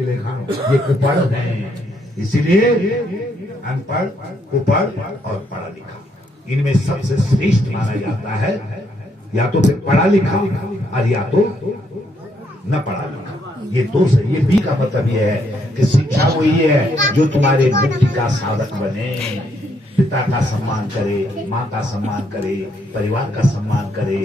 के खानो, ये कुपड़ है। इसीलिए अनपढ़, कुपड़ और पढ़ा लिखा, इनमें सबसे श्रेष्ठ माना जाता है या तो फिर पढ़ा लिखा और या तो न पढ़ा लिखा। ये दो से, ये बी का मतलब ये है कि शिक्षा वही है जो तुम्हारे मुक्ति का साधक बने, पिता का सम्मान करे, माँ का सम्मान करे, परिवार का सम्मान करे,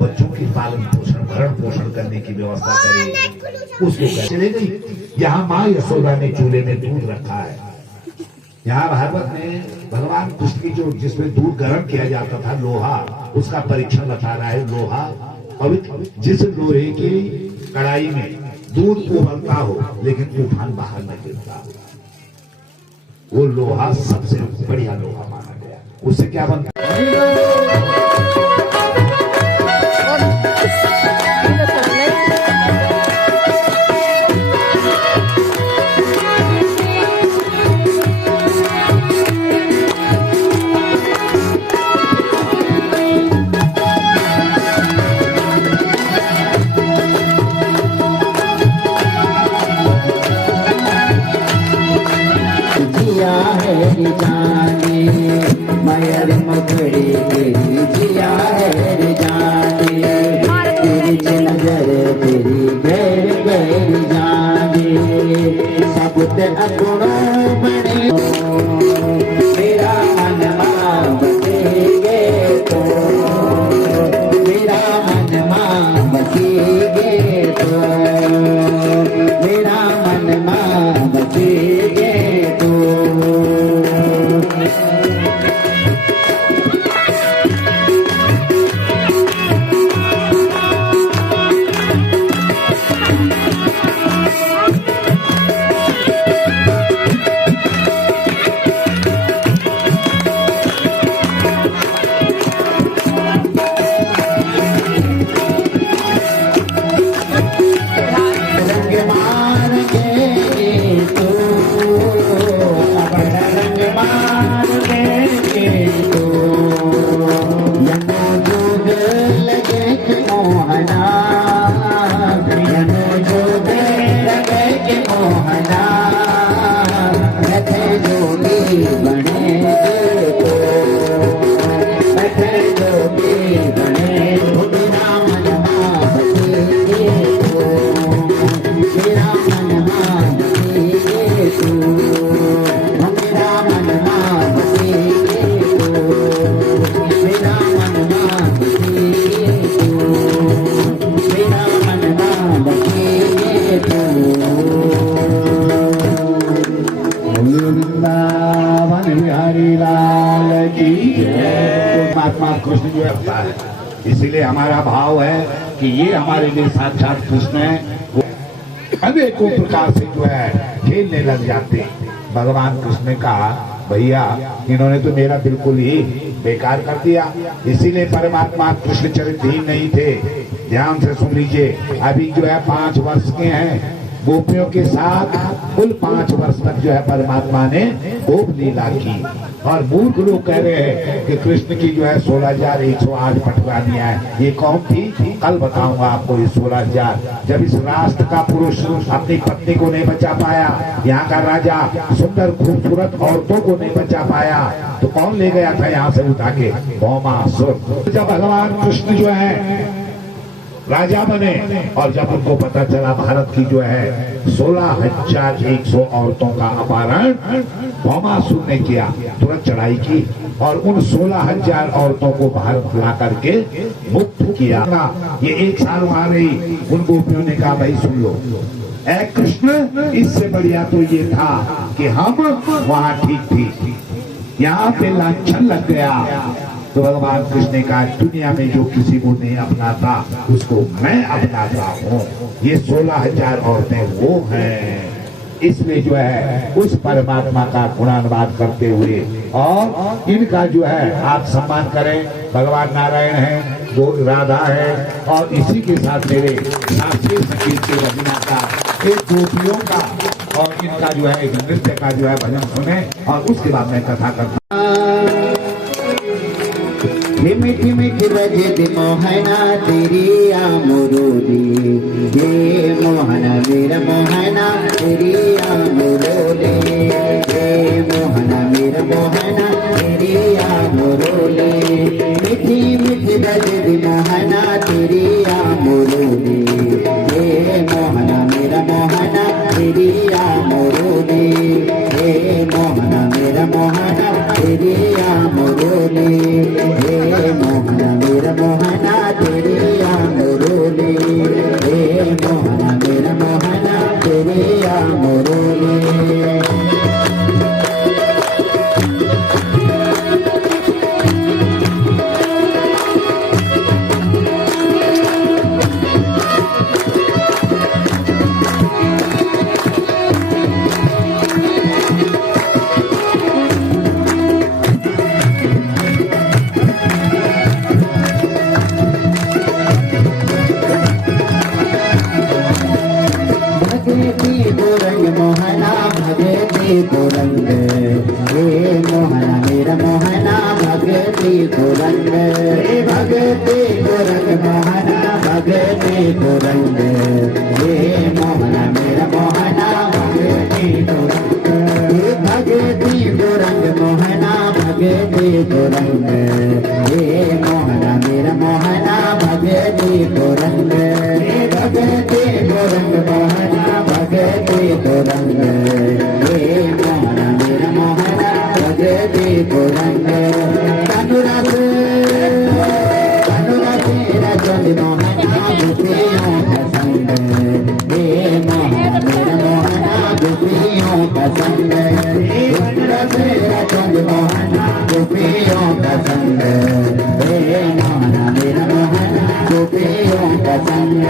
बच्चों की पालन पोषण भरण पोषण करने की व्यवस्था करे, उसको चले गई। यहाँ माँ यशोदा ने चूल्हे में दूध रखा है। यहाँ भागवत में भगवान कृष्ण की जो जिसमें दूध गर्म किया जाता था, लोहा, उसका परीक्षण बता रहा है। लोहा पवित्र, जिस लोहे की कढ़ाई में दूध उबलता हो लेकिन तूफान बाहर न गिरता, वो लोहा सबसे बढ़िया लोहा माना गया। उससे क्या बनता है? जाने मयर मकड़ी तेरी जिया है जाने, तेरी नजर तेरी गैर गैर जाने, सब ते अपनों बने मेरा मनवा बसेगे तो, मेरा मनवा बसेगे तो, मेरा मनवा बसेगे तो। महात्मा कृष्ण जो होता है, इसीलिए हमारा भाव है कि ये हमारे लिए साक्षात कृष्ण है। वो अनेकों प्रकार से जो है खेलने लग जाते हैं। भगवान कृष्ण ने कहा, भैया इन्होंने तो मेरा बिल्कुल ही बेकार कर दिया। इसीलिए परमात्मा कृष्ण चरित्रहीन नहीं थे। ध्यान से सुन लीजिए, अभी जो है 5 वर्ष के हैं, गोपियों के साथ कुल 5 वर्ष तक जो है परमात्मा ने गोप लीला की। और मूर्ख लोग कह रहे हैं कि कृष्ण की जो है 16,108 पटरानियां है। ये कौन थी? कल बताऊंगा आपको। ये 16,000 जब इस राष्ट्र का पुरुष अपनी पत्नी को नहीं बचा पाया, यहाँ का राजा सुंदर खूबसूरत औरतों को नहीं बचा पाया, तो कौन ले गया था यहाँ से उठा के? भौमासुर। जब भगवान कृष्ण जो है राजा बने और जब उनको पता चला भारत की जो है 16,100 औरतों का अपहरण भौमासुर ने किया, तुरंत चढ़ाई की और उन 16,000 औरतों को भारत ला करके मुक्त किया। ये 1 साल वहां रही। उन गोपियों ने कहा, भाई सुन लो, ऐ कृष्ण, इससे बढ़िया तो ये था कि हम वहां ठीक थी, यहाँ पे लांछन लग गया। तो भगवान कृष्ण ने कहा, दुनिया में जो किसी को नहीं अपनाता उसको मैं अपनाता हूँ। ये 16,000 औरतें वो हैं। इसलिए जो है उस परमात्मा का गुणानुवाद करते हुए और इनका जो है आप सम्मान करें। भगवान नारायण है, वो राधा है, और इसी के साथ मेरे शास्त्रीय संगीत के रचना का एक गोपियों का और इनका जो है एक नृत्य का जो है भजन सुने और उसके बाद मैं कथा करता। मीठी मीठी रजत मोहना तेरी आमुरूदी, ये मोहना मेरा मोहना तेरी आमुरोले हे मोहना मेरा मोहना तेरी आमुरोले मीठी मीठी रजनी मोहना तेरी आमुरोले हे मोहना मेरा मोहना तेरी आमुरोले हे मोहना मेरा मोहना तेरी आमुरोले हे मोहना मेरा मोहना तेरी आमुरोले हे मोहना मेरा मोहना तेरी आमुरोले भगती गोरंग मोहना भगती गोरंग हे मोहना मेरा मोहना भगती गोरंग हे भगती गोरंग मोहना भगती गोरंग हे मोहना मेरा मोहना भगती गोरंग हे भगती गोरंग मोहना भगती गोरंग हे मोहना मेरा मोहना भगती गोरंग हे भगती गोरंग मोहना भगती गोरंग हे मोहना मेरा मोहना भगती गोरंग अनुराग रजन मोहना गोपियों का संग हे मोहना मेरा मोहना गोपियों का संग हे अनुराग रजन मोहना गोपियों का संग हे मोहना मेरा मोहना गोपियों का संग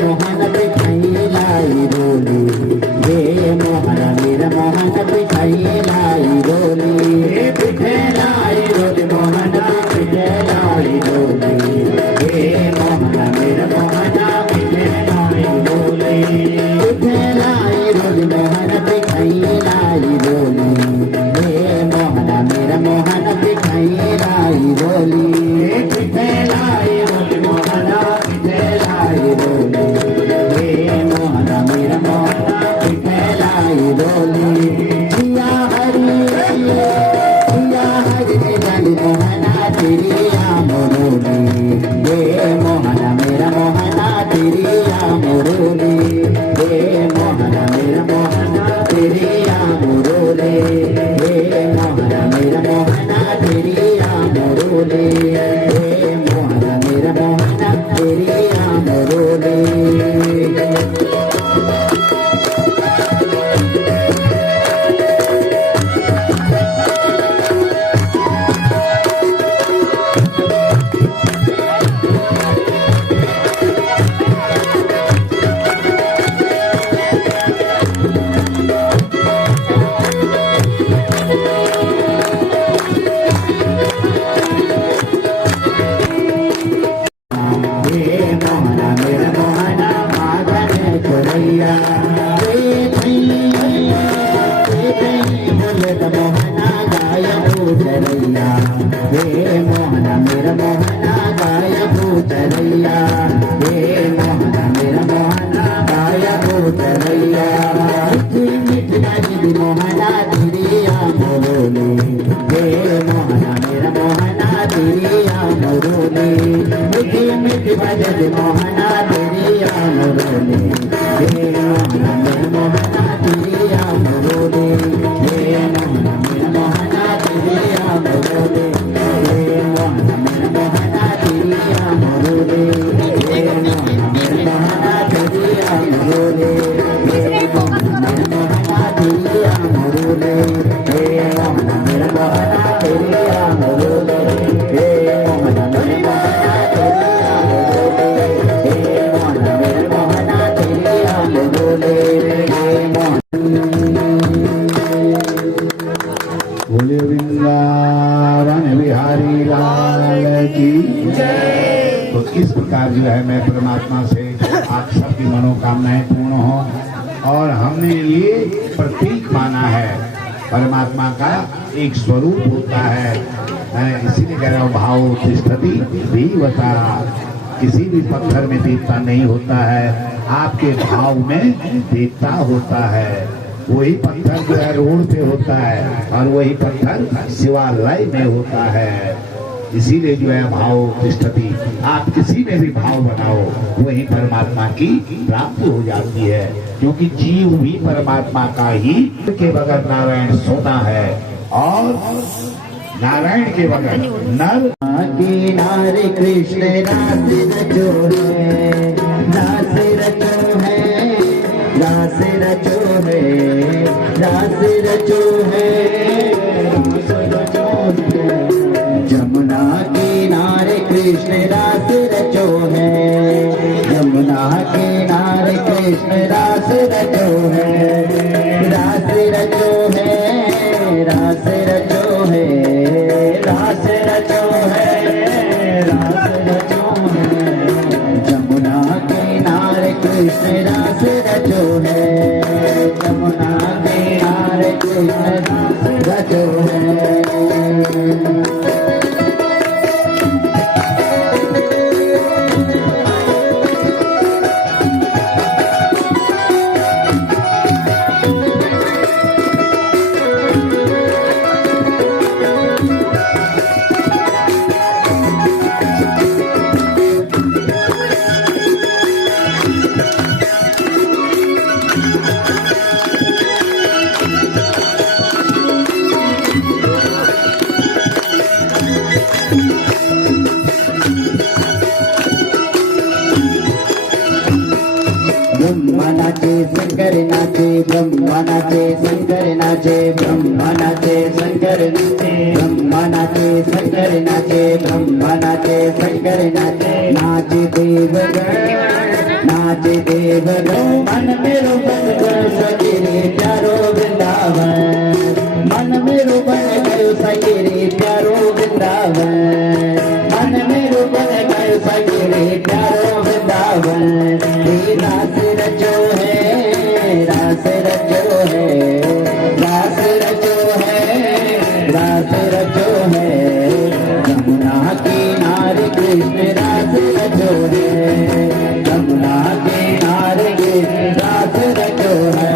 मोहना पिठाई लाई रोली हे मोहना मेरा मोहना पिठाई लाई रोली हे पिठे लाई रोली मोहना पिठे लाई रोली हे मोहना मेरा मोहना पिठे लाई रोली पिठे लाई रोली मोहना पिठाई लाई रोली हे मोहना मेरा मोहना पिठाई लाई रोली हे पिठे लाई रोली मोहना पिठे लाई रोली मोहना मेरा मोहना पिठलाई डोली जिया हरी जानी मोहना तेरी आमुरोली हे मोहना मेरा मोहना तेरी आमुरोली हे मोहना मेरा मोहना तेरी आमुरोली हे मोहना मेरा मोहना तेरी आमुरोली हे मोहना मेरा मोहना तेरी आमुरोली मोहना गाय भूतरैया हे मोहना मेरा मोहना गाय भूतरैया हे मोहना मेरा मोहना गाय भूतरैया मीठी मीठी राजी मोहना तेरी आमुरोली हे मोहना मेरा मोहना तेरी आमुरोली मीठी मीठी भजन मोहना तेरी आमुरोली हे मोहना मेरा मोहना तेरी आमुरोली हे मोहना मेरा मोहना तेरी आमुरोली हे मोहना मेरा मोहना तेरी आमुरोली हे मोहना मेरा मोहना तेरी आमुरोली हे मोहना मेरा मोहना तेरी आमुरोली हे मोहना मेरा मोहना तेरी आमुरोली हे मोहना मेरा मोहना तेरी आमुरोली हे मोहना मेरा मोहना तेरी आमुरोली हे मोहना इस प्रकार जो है मैं परमात्मा से आप सबकी मनोकामनाएं पूर्ण हो। और हमने ये प्रतीक माना है, परमात्मा का एक स्वरूप होता है। मैं इसीलिए कह रहा हूँ भाव तिष्ठति देवता। किसी भी पत्थर में देवता नहीं होता है, आपके भाव में देवता होता है। वही पत्थर जो है रोड पे होता है और वही पत्थर शिवालय में होता है। इसीलिए जो है भाव तिष्ठति, आप किसी में भी भाव बनाओ वही परमात्मा की प्राप्ति हो जाती है। क्योंकि जीव भी परमात्मा का ही के बगैर नारायण सोना है और नारायण के बगैर नर किनारे कृष्ण रास रचो है, रास रचो है, रास रचो है, रास रचो है, रास रचो है। जमुना किनारे कृष्ण रास रचो है, यमुना किनारे कृष्ण रास रचो है, रास रचो है, रास रचो है, रास रचो है, रास रचो है। जमुना किनारे कृष्ण रास रचो है, यमुना किनारे कृष्ण रास रचो है। ब्रह्मा नाचे शंकर नाचे, ब्रह्मा नाचे शंकर नाचे, ब्रह्मा नाचे शंकर नाचे, ब्रह्मा नाचे शंकर नाचे, ब्रह्मा नाचे शंकर नाचे। नाचे देवगण, नाचे देवगण, मन मेरो बन कर सके रे प्यारो वृंदावन, मन मेरो बन कर सके रे प्यारो वृंदावन, मन मेरो बन कर सके रे प्यारो वृंदावन। रास रचो है, रास रचो है, रास रचो है, रास रचो है। यमुना किनारे कृष्ण रास रचो है, यमुना किनारे कृष्ण रास रचो है।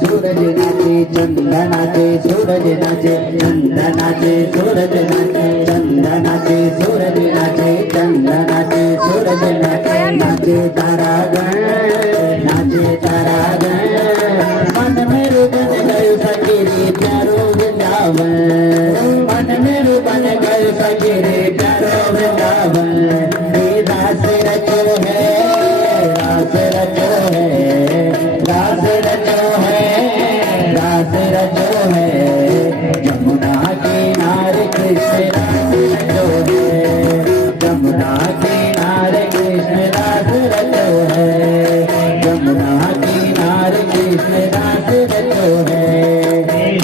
सूरज नाचे, चंदा नाचे, सूरज नाचे, चंदा नाचे, सूरज नाचे, चंदा नाचे, सूरज नाचे, चंदा नाचे, सूरज नाचे। नाचे तारागण, नाचे तारागण, मन मेरो बन गयो सखी रे प्यारो वृंदावन, मन मेरो बन गयो सखी रे प्यारो वृंदावन। रास रचो है, रास रचो है, रास रचो है, रास रचो है। यमुना किनारे कृष्ण रास रचो है, यमुना किनारे कृष्ण रास रचो है, यमुना किनारे कृष्ण रास रचो है,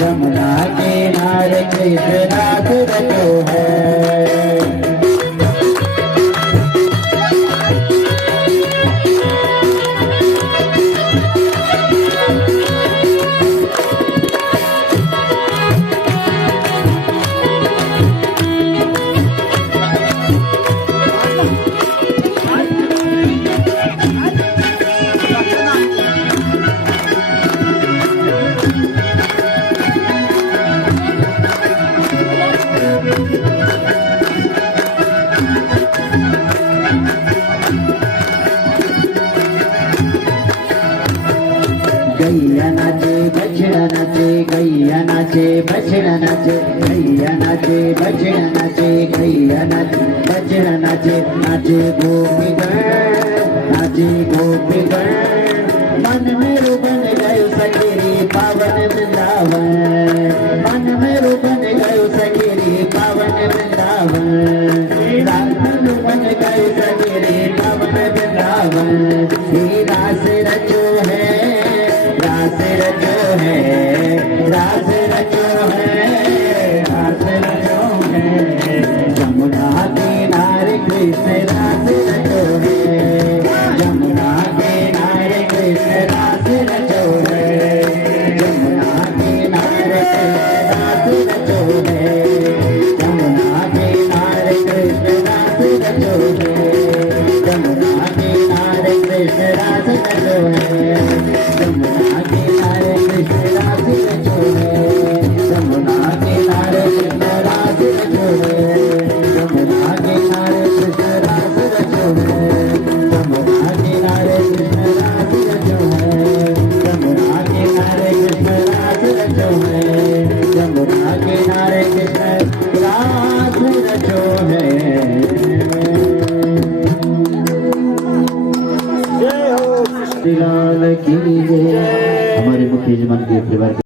यमुना किनारे कृष्ण रास रचो है। गैया नाचे बछड़ा नाचे भैया नाचे बछड़ा नाचे भैया नाचे बछड़ा नाचे नाचे गोपीगण मन में रुबन गयो सकेरी पावन वृंदावन मन में रुबन गयो सकेरी पावन वृंदावन रुबन गयो सकेरी पावन वृंदावन रास रचो है रास रचो है रास रचो है रास रचो है जमुना किनारे कृष्ण रास रचो है जमुना किनारे कृष्ण रास रचो है जमुना किनारे कृष्ण रास रचो है जमुना किनारे कृष्ण रास रचो है